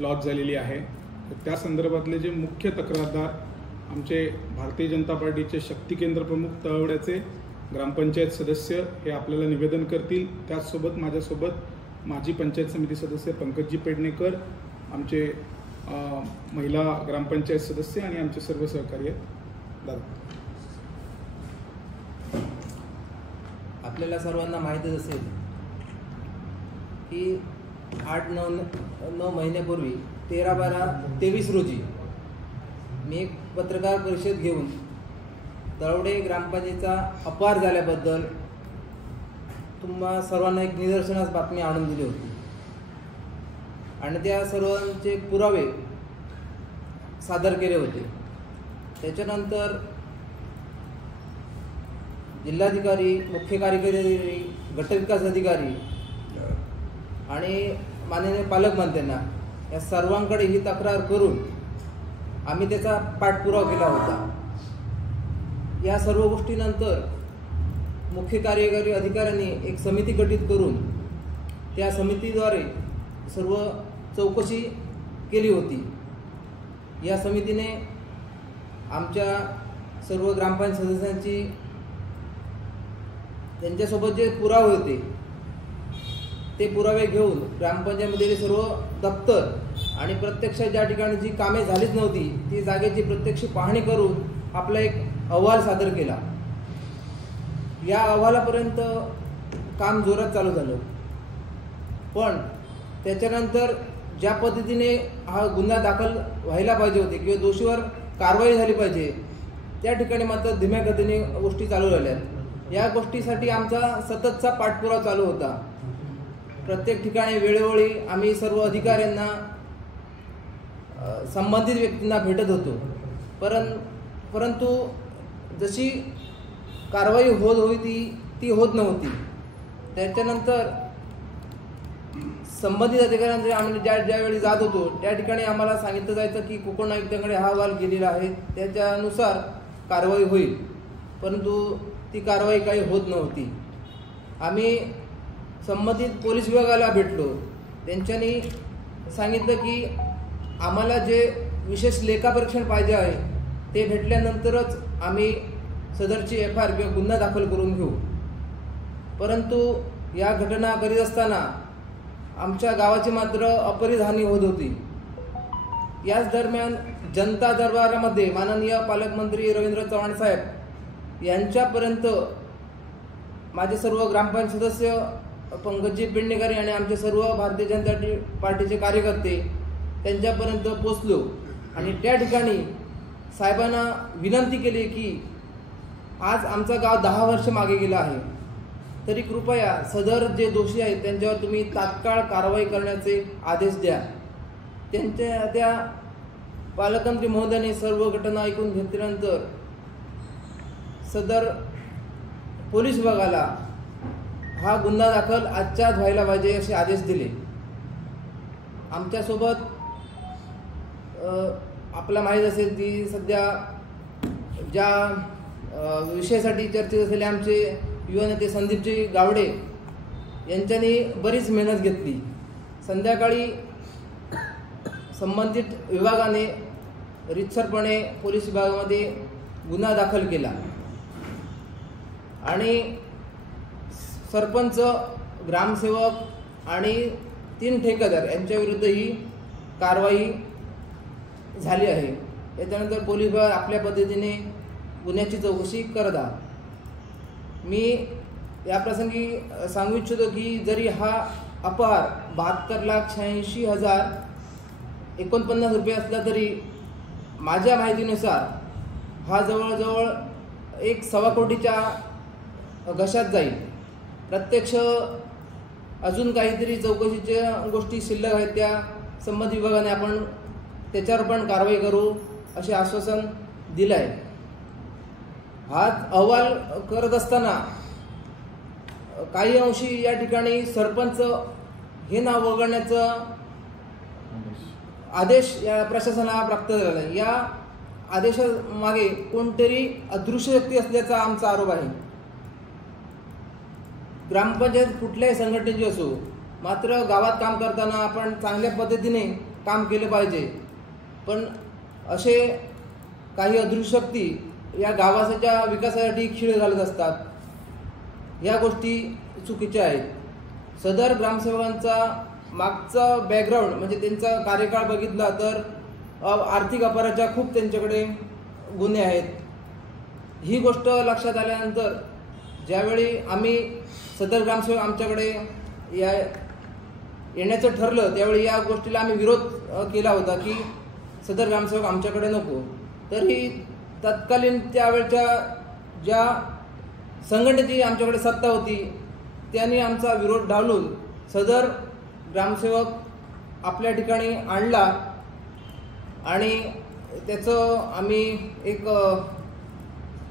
Loss झालेली आहे। त्या संदर्भातले जे मुख्य तक्रारदार आमचे भारतीय जनता पार्टीचे शक्ती केंद्र प्रमुख तळवड्याचे ग्रामपंचायत सदस्य हे आपल्याला निवेदन करतील। त्याचसोबत माझ्यासोबत माजी पंचायत समिती सदस्य पंकजी पेडणेकर, आमचे महिला ग्रामपंचायत सदस्य आणि आमचे सर्व सहकारी आहेत। आपल्याला सर्वांना माहितीच असेल की 8-9 महिन्यापूर्वी 13-12-23 रोजी मी एक पत्रकार परिषद घेऊन तळवडे ग्रामपंचायतीचा अपहार झाल्याबद्दल तुम्हा सर्वांना एक निदर्शनास बातमी आणून दिली होती आणि त्या सर्वांचे पुरावे सादर केले होते। त्याच्यानंतर जिल्हाधिकारी, मुख्य कार्यकारी अधिकारी, गटविकास अधिकारी आणि माननीय पालकमंत्र्यांना या सर्वांकडे ही तक्रार करून आम्ही त्याचा पाठपुरावा केला होता। या सर्व गोष्टीनंतर मुख्य कार्यकारी अधिकाऱ्यांनी एक समिती गठीत करून त्या समितीद्वारे सर्व चौकशी केली होती। या समितीने आमच्या सर्व ग्रामपंचायत सदस्यांची त्यांच्यासोबत जे पुरावे होते ते पुरावे घेऊन ग्रामपंचायतीमध्ये सर्व दप्तर आणि प्रत्यक्ष ज्या ठिकाणी जी कामे झालीच नव्हती ती जागेची प्रत्यक्ष पाहणी करून आपला एक अहवाल सादर केला। या अहवालापर्यंत काम जोरात चालू झालं, पण त्याच्यानंतर ज्या पद्धतीने हा गुन्हा दाखल व्हायला पाहिजे होते किंवा दोषीवर कारवाई झाली पाहिजे त्या ठिकाणी मात्र धीम्या गतीने गोष्टी चालू राहिल्यात। या गोष्टीसाठी आमचा सततचा पाठपुरावा चालू होता। प्रत्येक ठिकाणी वेळोवेळी आम्ही सर्व अधिकाऱ्यांना, संबंधित व्यक्तींना भेटत होतो, परंतु जशी कारवाई होती ती होत नव्हती। त्याच्यानंतर संबंधित अधिकाऱ्यांकडे आम्ही ज्यावेळी जात होतो त्या ठिकाणी आम्हाला सांगितलं जायचं की कोकण आयुक्तांकडे हा अहवाल गेलेला आहे, त्याच्यानुसार कारवाई होईल, परंतु ती कारवाई काही होत नव्हती। आम्ही संबंधित पोलीस विभागाला भेटलो, त्यांच्यानी सांगितलं की आम्हाला जे विशेष लेखापरीक्षण पाहिजे आहे ते भेटल्यानंतरच आम्ही सदरची FIR किंवा गुन्हा दाखल करून घेऊ। परंतु या घटना करीत असताना आमच्या गावाची मात्र अपरिध हानी होत होती। याच दरम्यान जनता दरबारामध्ये माननीय पालकमंत्री रवींद्र चव्हाण साहेब यांच्यापर्यंत माझे सर्व ग्रामपंचायत सदस्य पंकजी पेडणेकर आणि आमचे सर्व भारतीय जनता पार्टीचे कार्यकर्ते त्यांच्यापर्यंत पोचलो आणि त्या ठिकाणी साहेबांना विनंती केली की आज आमचा गाव 10 वर्ष मागे गेला आहे, तरी कृपया सदर जे दोषी आहेत त्यांच्यावर तुम्ही तात्काळ कारवाई करण्याचे आदेश द्या। त्या पालकमंत्री महोदयांनी सर्व घटना ऐकून घेतल्यानंतर सदर पोलीस विभागाला हा गुन्हा दाखल आजच्या आज व्हायला पाहिजे असे आदेश दिले। आमच्यासोबत आपला माहीत असेल की सध्या ज्या विषयासाठी चर्चेत असलेले आमचे युवा नेते संदीपजी गावडे यांच्यानी बरीच मेहनत घेतली। संध्याकाळी संबंधित विभागाने रीतसरपणे पोलीस विभागामध्ये गुन्हा दाखल केला आणि सरपंच, ग्रामसेवक आणि 3 ठेकेदार यांच्या विरुद्ध ही कारवाई झाली आहे। त्याच्यानंतर पोलीस विभाग आपल्या पद्धतीने गुन्ह्याची चौकशी करत आहे। मी याप्रसंगी सांगू इच्छितो की जरी हा अपहार 72,86,049 रुपये असला तरी माझ्या माहितीनुसार हा जवळजवळ 1.25 कोटीच्या घशात जाईल। प्रत्यक्ष अजून काहीतरी चौकशीच्या गोष्टी शिल्लक आहेत त्या संबंधित विभागाने आपण त्याच्यावर पण कारवाई करू असे आश्वासन दिलं आहे। हा अहवाल करत असताना काही अंशी या ठिकाणी सरपंच हे नाव वगळण्याचा आदेश या प्रशासनाला प्राप्त झाला आहे। या आदेशामागे कोणतरी अदृश्य व्यक्ती असल्याचा आमचा आरोप आहे। ग्रामपंचायत कुठल्याही संघटनेची असो, मात्र गावात काम करताना आपण चांगल्या पद्धतीने काम केलं पाहिजे, पण असे काही अदृश्य शक्ती या गावाच्या विकासासाठी खीळ घालत असतात. या गोष्टी चुकीच्या आहेत. सदर ग्रामसेवकांचा मागचा बॅकग्राऊंड म्हणजे त्यांचा कार्यकाळ बघितला तर आर्थिक अपराधाच्या खूप त्यांच्याकडे गुन्हे आहेत. ही गोष्ट लक्षात आल्यानंतर ज्यावेळी आम्ही सदर ग्रामसेवक आमच्याकडे येण्याचं ठरलं त्यावेळी या गोष्टीला आम्ही विरोध केला होता की सदर ग्रामसेवक आमच्याकडे नको. तरी तत्कालीन त्यावेळच्या ज्या संघटनेची आमच्याकडे सत्ता होती त्यांनी आमचा विरोध डावलून सदर ग्रामसेवक आपल्या ठिकाणी आणला आणि त्याचं आम्ही एक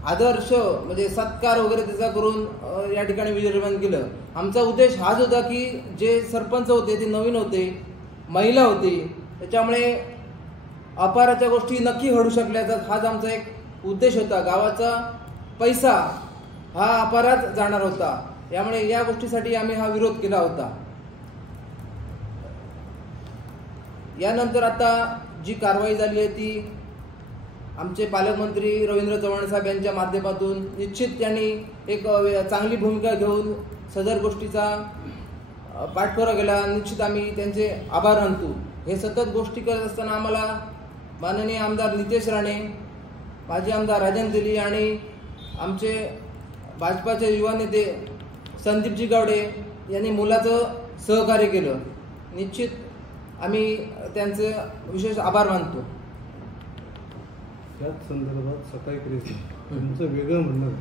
आदर्श म्हणजे सत्कार वगैरे त्याचा करून या ठिकाणी विजयवन केलं. आमचा उद्देश हाच होता की जे सरपंच होते ते नवीन होते, महिला होती, त्याच्यामुळे अपराच्या गोष्टी नक्की घडू शकल्याचा हाच आमचा एक उद्देश होता. गावाचा पैसा हा अपराध जाणार होता, त्यामुळे या गोष्टीसाठी आम्ही हा विरोध केला होता. यानंतर आता जी कारवाई झाली आहे ती आमचे पालकमंत्री रवींद्र चव्हाण साहेब यांच्या माध्यमातून निश्चित त्यांनी एक चांगली भूमिका घेऊन सदर गोष्टीचा पाठपुरावा केला. निश्चित आम्ही त्यांचे आभार मानतो. हे सतत गोष्टी करत असताना आम्हाला माननीय आमदार नितेश राणे, माजी आमदार राजन तेली आणि आमचे भाजपाचे युवा नेते संदीपजी गावडे यांनी मुलाचं सहकार्य केलं. निश्चित आम्ही त्यांचे विशेष आभार मानतो. त्याच संदर्भात सकाळी तुमचं वेगळं म्हणणं आहे.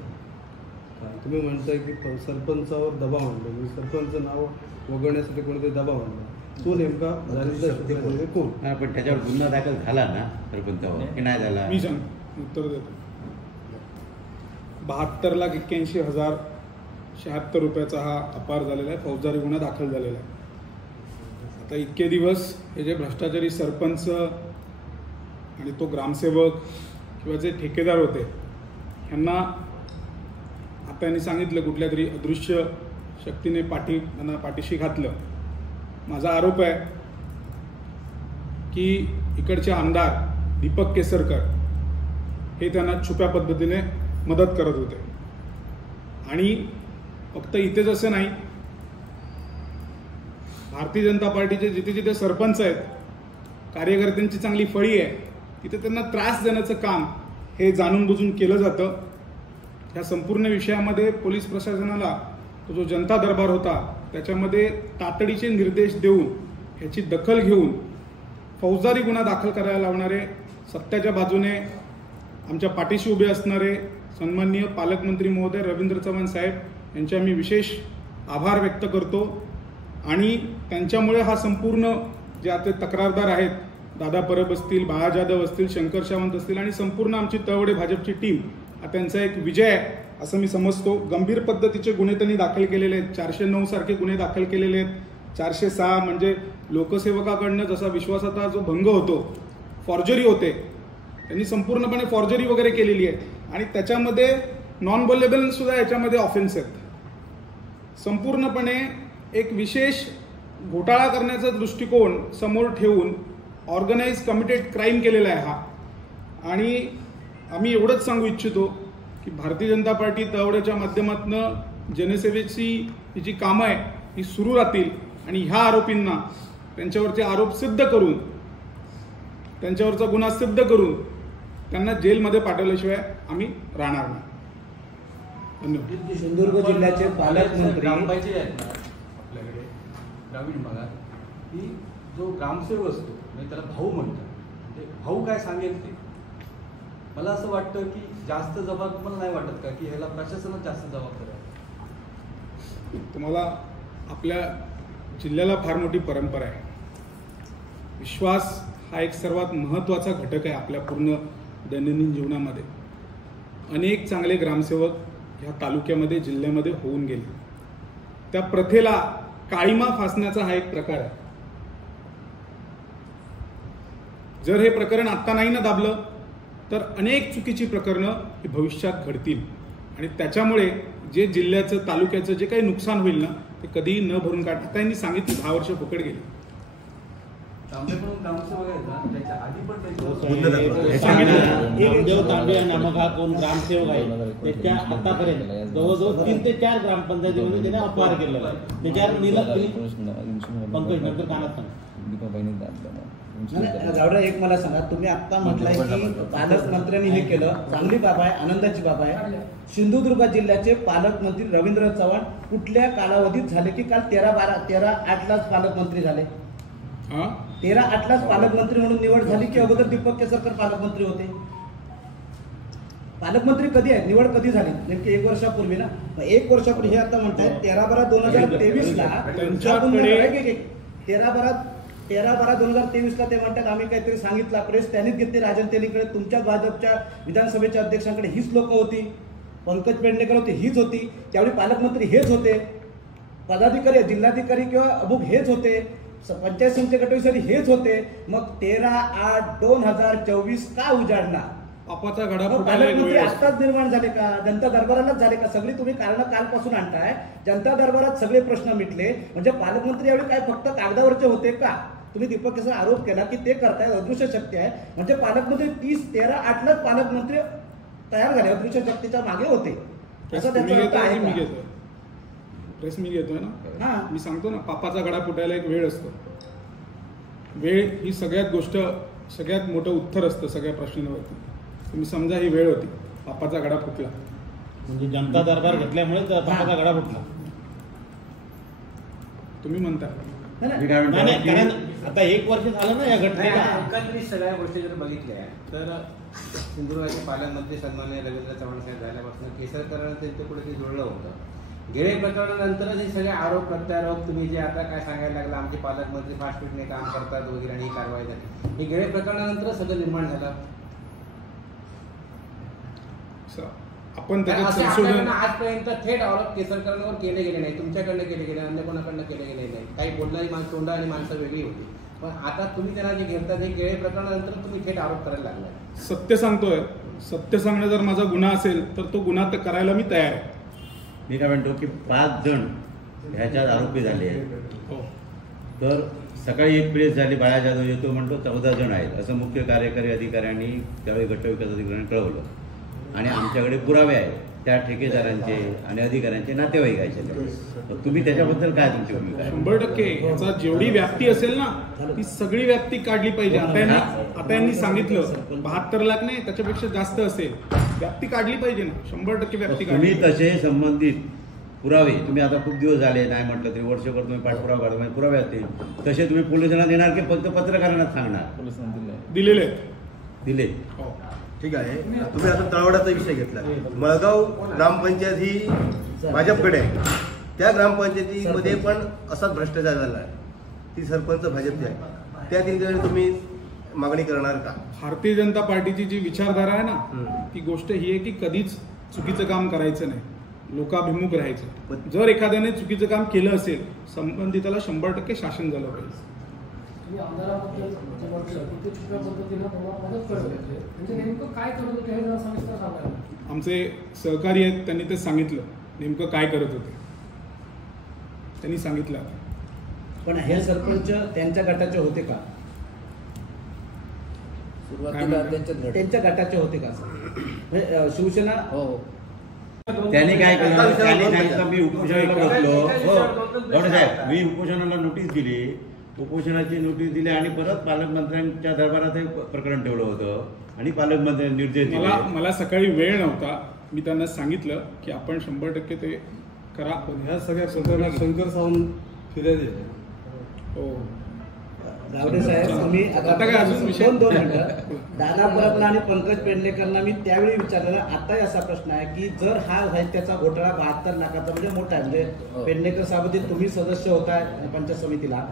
तुम्ही म्हणताय की सरपंचावर दबाव आणला, म्हणजे सरपंच नाव वगळण्यासाठी कोणीतरी दबाव आणला, तो नेमका झालेला कोण? पण त्याच्यावर गुन्हा दाखल झाला ना सरपंचावर की नाही झाला? मी सांग उत्तर देतो. 72,81,076 रुपयाचा हा अपार झालेला आहे, फौजदारी गुन्हा दाखल झालेला आहे. आता इतके दिवस हे जे भ्रष्टाचारी सरपंच आणि तो ग्रामसेवक किंवा जे ठेकेदार होते ह्यांना आता यांनी सांगितलं कुठल्या तरी अदृश्य शक्तीने त्यांना पाठीशी घातलं. माझा आरोप आहे की इकडचे आमदार दीपक केसरकर हे त्यांना छुप्या पद्धतीने मदत करत होते. आणि फक्त इथेच असं नाही, भारतीय जनता पार्टीचे जिथे जिथे सरपंच आहेत, कार्यकर्त्यांची चांगली फळी आहे, तिथे त्यांना त्रास देण्याचं काम हे जाणून बुजून केलं जातं. ह्या संपूर्ण विषयामध्ये पोलीस प्रशासनाला तो जो जनता दरबार होता त्याच्यामध्ये तातडीचे निर्देश देऊन ह्याची दखल घेऊन फौजदारी गुन्हा दाखल करायला लावणारे, सत्याच्या बाजूने आमच्या पाठीशी उभे असणारे सन्माननीय पालकमंत्री महोदय रवींद्र चव्हाण साहेब यांचे आम्ही विशेष आभार व्यक्त करतो. आणि त्यांच्यामुळे हा संपूर्ण जे आता तक्रारदार आहेत, दादा परब असतील, बाळा जाधव असतील, शंकर सावंत असतील आणि संपूर्ण आमची तळवडे भाजपची टीम, हा त्यांचा एक विजय आहे असं मी समजतो. गंभीर पद्धतीचे गुन्हे त्यांनी दाखल केलेले आहेत. 409 सारखे गुन्हे दाखल केलेले आहेत. 406 म्हणजे लोकसेवकाकडनं जसा विश्वासाचा जो भंग होतो, फॉर्जरी होते, त्यांनी संपूर्णपणे फॉर्जरी वगैरे केलेली आहे. आणि त्याच्यामध्ये नॉन बोलेबल सुद्धा याच्यामध्ये ऑफेन्स आहेत. संपूर्णपणे एक विशेष घोटाळा करण्याचा दृष्टिकोन समोर ठेवून ऑर्गनाइज कमिटेड क्राईम केलेला आहे हा. आणि आम्ही एवढंच सांगू इच्छितो की भारतीय जनता पार्टी तळवड्याच्या माध्यमातून जनसेवेची ही जी कामं आहे ही सुरू राहतील. आणि ह्या आरोपींना त्यांच्यावरचे आरोप सिद्ध करून, त्यांच्यावरचा गुन्हा सिद्ध करून त्यांना जेलमध्ये पाठवल्याशिवाय आम्ही राहणार नाही. धन्यवाद. सिंधुदुर्ग जिल्ह्याचे पालकमंत्री ग्रामपंचायत आहेत ना आपल्याकडे ग्रामीण भागात, की जो ग्रामसेवक असतो म्हणजे त्याला भाऊ म्हणतात, म्हणजे भाऊ काय सांगेल ते. मला असं वाटतं की जास्त जबाबदार नाही वाटत का की ह्याला प्रशासनात जास्त जबाबदारी आहे. तुम्हाला आपल्या जिल्ह्याला फार मोठी परंपरा आहे. विश्वास हा एक सर्वात महत्त्वाचा घटक आहे आपल्या पूर्ण दैनंदिन जीवनामध्ये. अनेक चांगले ग्रामसेवक ह्या तालुक्यामध्ये, जिल्ह्यामध्ये होऊन गेले. त्या प्रथेला काळीमा फासण्याचा हा एक प्रकार आहे. जर हे प्रकरण आत्ता नाही ना दाबलं तर अनेक चुकीची प्रकरणं ही भविष्यात घडतील. आणि त्याच्यामुळे जे जिल्ह्याचं, तालुक्याचं जे काही नुकसान होईल ना ते कधीही न भरून काढ. आता यांनी सांगितलं 10 वर्ष फुकट गेली. तांबेकडून ग्रामसेवक आहेत ना, त्याच्या आधी पण रामदेव तांबे नामक हा कोण ग्रामसेवक आहे, त्याच्या आतापर्यंत जवळजवळ 3 ते 4 ग्रामपंचायतीमध्ये त्याने अपहार केलेला आहे. त्याच्यावर पंकज नंतर कानात गावडे, एक मला सांगा, तुम्ही आता म्हटलंय की पालकमंत्र्यांनी हे केलं, चांगली बाब आहे, आनंदाची बाब आहे. सिंधुदुर्ग जिल्ह्याचे पालकमंत्री रवींद्र चव्हाण कुठल्या कालावधीत झाले की काल 13/8लाच पालकमंत्री झाले? 13/8लाच पालकमंत्री म्हणून निवड झाली की अगोदर दीपक केसरकर पालकमंत्री होते? पालकमंत्री कधी आहे, निवड कधी झाली? नेमकी 1 वर्षापूर्वी ना. 1 वर्षापूर्वी हे आता म्हणताय 13/12/2023ला 13/12/2023ला ते म्हणतात आम्ही काहीतरी सांगितलं, प्रेस त्यांनीच घेतली राजन तेलीकडे, तुमच्या भाजपच्या विधानसभेच्या अध्यक्षांकडे हीच लोक होती, पंकज पेडणेकर होते, हीच होती, त्यावेळी पालकमंत्री हेच होते, पदाधिकारी जिल्हाधिकारी किंवा अमुक हेच होते, पंचायत समिती गटविषयी हेच होते. मग 13/8/2024 का उजाडला? पापाचा घडा पालकमंत्री आत्ताच निर्माण झाले का? जनता दरबारालाच झाले का? सगळी तुम्ही कारण कालपासून आणताय, जनता दरबारात सगळे प्रश्न मिटले, म्हणजे पालकमंत्री यावेळी काय फक्त कागदावरचे होते का? तुम्ही दीपक केसर आरोप केला की ते करताय, अदृश्य शक्ती आहे, म्हणजे पालकमंत्री 13/8लाच पालकमंत्री तयार झाले, अदृश्य शक्तीच्या मागे होते, असं त्याचा अर्थ आहे का? प्रेस मी घेतोय ना, हा. मी सांगतो ना, पापाचा घडा फुटायला एक वेळ असतो. वेळ ही सगळ्यात मोठं उत्तर असतं सगळ्या प्रश्नांवरती. तुम्ही समजा ही वेळ होती, पापाचा घडा फुटला, म्हणजे जनता दरबार घेतल्यामुळे पापाचा घडा फुटला तुम्ही म्हणता. नाही, कारण आता 1 वर्ष झालं ना या घटनेला. एकंदरीत सगळ्या गोष्टी जर बघितल्या तर सिंधुदुर्गाचे पालकमंत्री सन्माननीय रवींद्र चव्हाण साहेब झाल्यापासून केसरकरांना त्यांच्या पुढे ते जुळलं होतं. गेळे प्रकरणानंतरच हे सगळे आरोप प्रत्यारोप तुम्ही जे आता काय सांगायला लागला, आमचे पालकमंत्री फास्टफूडने काम करतात वगैरे आणि ही कारवाई झाली, हे गेळे प्रकरणानंतर सगळं निर्माण झालं. आपण संशोधन आजपर्यंत थेट आरोप केसरकरांवर केले गेले नाही, तुमच्याकडनं केले गेले, अन्य कोणाकडनं केले गेले नाही. काही बोलणारी तोंडा आणि माणसं वेगळी होती, पण आता तुम्ही त्यांना जे घेता ते गेळे प्रकरणानंतर तुम्ही थेट आरोप करायला लागलाय. सत्य सांगतोय, सत्य सांगणं जर माझा गुन्हा असेल तर तो गुन्हा करायला मी तयार आहे. मी काय म्हणतो की 5 जण ह्याच्यात आरोपी झाले आहेत. तर सकाळी एक प्रेस झाली, बाळा जाधव येतो म्हणतो 14 जण आहेत असं मुख्य कार्यकारी अधिकाऱ्यांनी त्यावेळी गटविकास अधिकाऱ्यांनी कळवलं, आणि आमच्याकडे पुरावे आहेत त्या ठेकेदारांचे आणि अधिकाऱ्यांचे नातेवाईक आहेत. तुम्ही त्याच्याबद्दल काय तुमची भूमिका आहे? 100% याचा जेवढी व्याप्ती असेल ना ती सगळी व्याप्ती काढली पाहिजे. आता यांनी सांगितलं 72 लाख नाही, त्याच्यापेक्षा जास्त असेल, व्याप्ती काढली पाहिजे ना, 100% व्याप्ती काढली. तुम्ही तसे संबंधित पुरावे, तुम्ही आता खूप दिवस झाले नाही म्हटलं तरी वर्षभर तुम्ही पाठपुरावा काढा, म्हणजे पुरावे असतील तसे तुम्ही पोलिसांना देणार की फक्त पत्रकारांना सांगणार? दिलेले दिले. ठीक आहे. तुम्ही आता तळवड्याचा विषय घेतला. मळगाव ग्रामपंचायत ही भाजपकडे आहे, त्या ग्रामपंचायतीमध्ये पण असाच भ्रष्टाचार झाला आहे, ती सरपंच भाजपची आहे, त्या ठिकाणी तुम्ही मागणी करणार का? भारतीय जनता पार्टीची जी विचारधारा आहे ना ती गोष्ट ही आहे की कधीच चुकीचं काम करायचं नाही, लोकाभिमुख राहायचं. जर एखाद्याने चुकीचं काम केलं असेल संबंधिताला 100% शासन झालं पाहिजे. आमचे सहकारी आहेत, त्यांनी ते सांगितलं नेमकं काय करत होते, त्यांनी सांगितलं. पण हे सरपंच त्यांच्या गटाचे होते का? सुरुवातीला त्यांच्या गटाचे होते का? शिवसेना त्यांनी काय केलं, त्यांनी सांगितलं मी उपोषणाला बसलो, साहेब मी उपोषणाला नोटीस दिली, उपोषणाची नोटीस दिली आणि परत पालकमंत्र्यांच्या दरबारात हे प्रकरण ठेवलं होतं आणि पालकमंत्र्यांनी निर्देश दिले. मला सकाळी वेळ नव्हता, मी त्यांना सांगितलं की आपण 100% ते करा. ह्या सगळ्या प्रकरणात शंकर सावंत फिर्यादी आहे. हो गावडे साहेब, तुम्ही आता काय अजून विषय? दोन मिनिटं. दानापुरातला आणि पंकज पेडणेकरांना मी त्यावेळी विचारलेला, आता असा प्रश्न आहे की जर हा साहित्याचा घोटाळा 72 लाखाचा म्हणजे मोठा आहे, म्हणजे पेडणेकर साहेब तुम्ही सदस्य होताय पंचायत समितीला,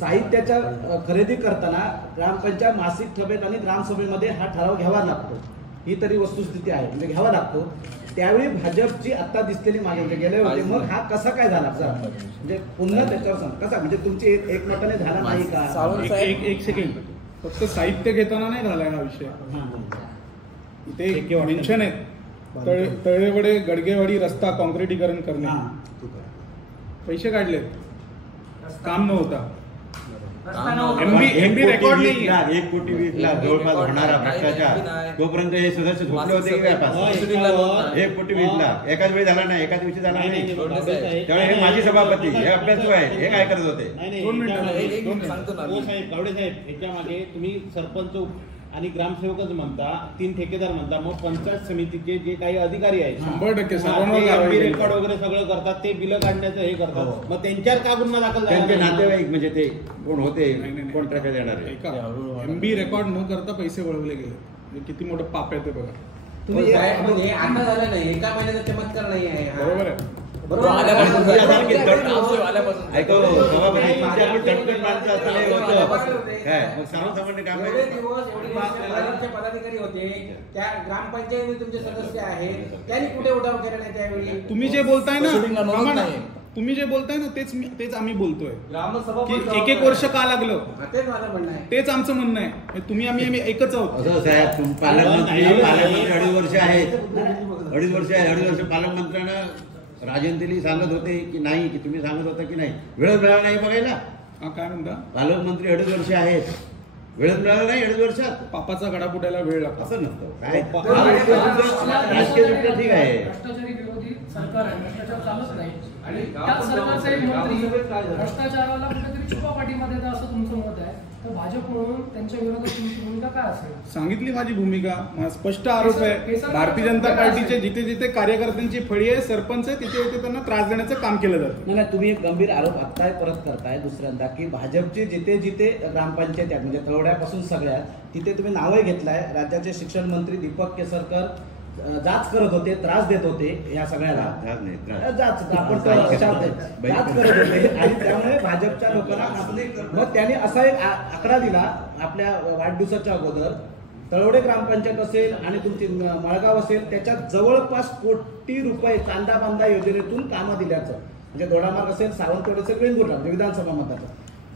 साहित्याच्या खरेदी करताना ग्रामपंचायत मासिक सभेत आणि ग्रामसभेमध्ये हा ठराव घ्यावा लागतो, ही तरी वस्तुस्थिती आहे, म्हणजे घ्यावा लागतो. त्यावेळी भाजपची आता दिसलेली मागणी गेले होते, मग हा कसा काय झाला म्हणजे पुन्हा त्याच्यावर सांग कसा, म्हणजे तुमची एकमताने झाला नाही का? एक सेकंड, फक्त साहित्य घेताना नाही झालाय हा विषय. इथे मेन्शन आहे तळेवडे गडगेवाडी रस्ता कॉन्क्रिटीकरण करणे, पैसे काढले, काम नव्हता, MB रेकॉर्ड नाही 1,20,00,000 जवळपास होणारा भ्रष्टाचार तोपर्यंत हे सदस्य झोपले होते की काय? 1,20,00,000 एकाच वेळी झाला नाही, एकाच दिवशी झाला नाही. त्यामुळे हे माजी सभापती हे अभ्यासू आहेत, हे काय करत होते? साहेब गावडे साहेब, याच्या मागे तुम्ही सरपंच आणि ग्रामसेवकच म्हणता, 3 ठेकेदार म्हणता, मग पंचायत समितीचे जे काही अधिकारी आहेत 100% सर्वांवर कारवाई केली. रेकॉर्ड वगैरे सगळं करतात, ते बिलं काढण्याचं हे करतात, मग त्यांच्यावर का गुन्हा दाखल झाला त्यांचे नाही? नातेवाईक म्हणजे ते कोण होते, नाही. कोण ट्रॅफिक देणार आहे? MB रेकॉर्ड न करता पैसे वळवले गेले, म्हणजे किती मोठं पाप आहे ते बघा. तुम्ही म्हणजे आता झालं नाही, एका महिन्याचा चमत्कार नाही आहे हा. बरोबर आहे. ऐको सभापती तुमच्या पण दणकट माणसं असलेले होतं काय, मग सर्वसामान्य काम एवढे दिवस एवढे भाजपचे पदाधिकारी होते, त्या ग्रामपंचायतीमध्ये तुमचे सदस्य आहेत, त्यांनी कुठे उठाव केला नाही त्यावेळी? तुम्ही जे बोलताय ना, तुम्ही जे बोलताय ना तेच आम्ही बोलतोय की 1-1 वर्ष का लागलं, तेच माझं म्हणणं आहे. तेच आमचं म्हणणं आहे. म्हणजे तुम्ही आम्ही एकच आहोत. असं साहेब, तुम्ही पालकमंत्री 2.5 वर्ष आहेत, 2.5 वर्ष आहे. 2.5 वर्ष पालकमंत्र्यांना राजनतेली सांगत होते की नाही, की तुम्ही सांगत होता की नाही, वेळच मिळाला नाही बघायला. काय म्हणता? पालकमंत्री 2.5 वर्ष आहेत, वेळच मिळाला नाही 2.5 वर्षात. पापाचा गडा फुटायला वेळ लागतो. असं नसतं काय, राजकीय दृष्ट्या ठीक आहे. भ्रष्टाचारी विरोधी सरकार आहे, भ्ष्टाचार चालत नाही आणि त्याच सरकारचे मंत्री भ्रष्टाचाराला कुठेतरी छुपा पाठिंबा देतात असं तुमचं मत आहे, तर भाजप म्हणून त्यांच्या विरोधात तुमची भूमिका काय असेल? सांगितली माझी भूमिका. माझा स्पष्ट आरोप आहे, भारतीय जनता पार्टीचे जिथे जिथे कार्यकर्त्यांची फळी आहे, सरपंच आहे, तिथे तिथे त्यांना त्रास देण्याचं काम केलं जातं. नाही, तुम्ही एक गंभीर आरोप आत्ताही परत करताय दुसऱ्यांदा की भाजपचे जिथे जिथे ग्रामपंचायत आहेत, म्हणजे तळवड्यापासून सगळ्यात, तिथे तुम्ही नावही घेतलाय. राज्याचे शिक्षण मंत्री दीपक केसरकर जाच करत होते, त्रास देत होते या सगळ्याला. जाच आपण जाच करत होते आणि त्यामुळे भाजपच्या लोकांना मग त्यांनी असा एक आकडा दिला आपल्या वाढदिवसाच्या अगोदर, तळवडे ग्रामपंचायत असेल आणि तुमची मळगाव असेल, त्याच्यात जवळपास कोटी रुपये चांदा बांधा योजनेतून कामं दिल्याचं, म्हणजे दोडामार्ग असेल, सावंतवाडी असेल, वेंगुर्ला म्हणजे विधानसभा मताचं,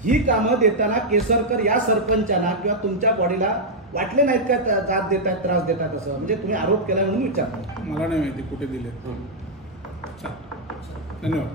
ही कामं देताना केसरकर या सरपंचांना किंवा तुमच्या बॉडीला वाटले नाहीत का जात देतात, त्रास देतात असं, म्हणजे तुम्ही आरोप केला म्हणून विचारता? मला नाही माहिती कुठे दिले. धन्यवाद.